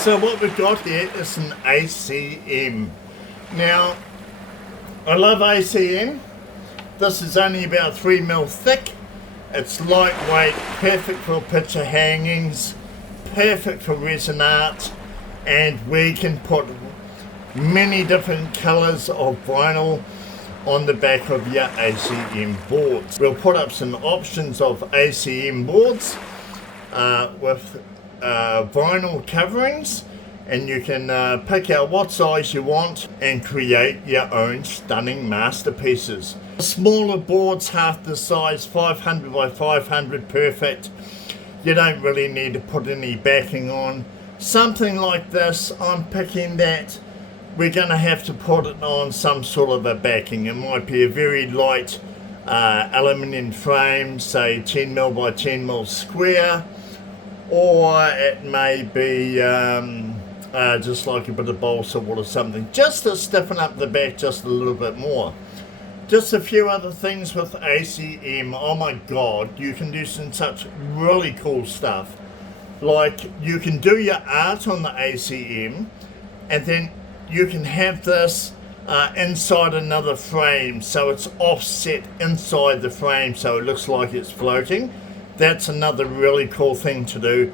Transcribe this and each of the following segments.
So what we've got here is an ACM. Now, I love ACM. This is only about 3mm thick. It's lightweight, perfect for picture hangings, perfect for resin art, and we can put many different colours of vinyl on the back of your ACM boards. We'll put up some options of ACM boards with vinyl coverings, and you can pick out what size you want and create your own stunning masterpieces. Smaller boards, half the size, 500 by 500, perfect. You don't really need to put any backing on. Something like this, I'm picking that we're going to have to put it on some sort of a backing. It might be a very light aluminium frame, say 10mm by 10mm square, or it may be just like a bit of balsa wood or something, just to stiffen up the back just a little bit more. Just a few other things with ACM. Oh my god, you can do some such really cool stuff. Like, you can do your art on the ACM, and then you can have this inside another frame, so it's offset inside the frame so it looks like it's floating. That's another really cool thing to do.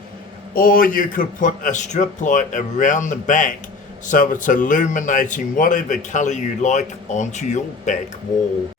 Or you could put a strip light around the back so it's illuminating whatever colour you like onto your back wall.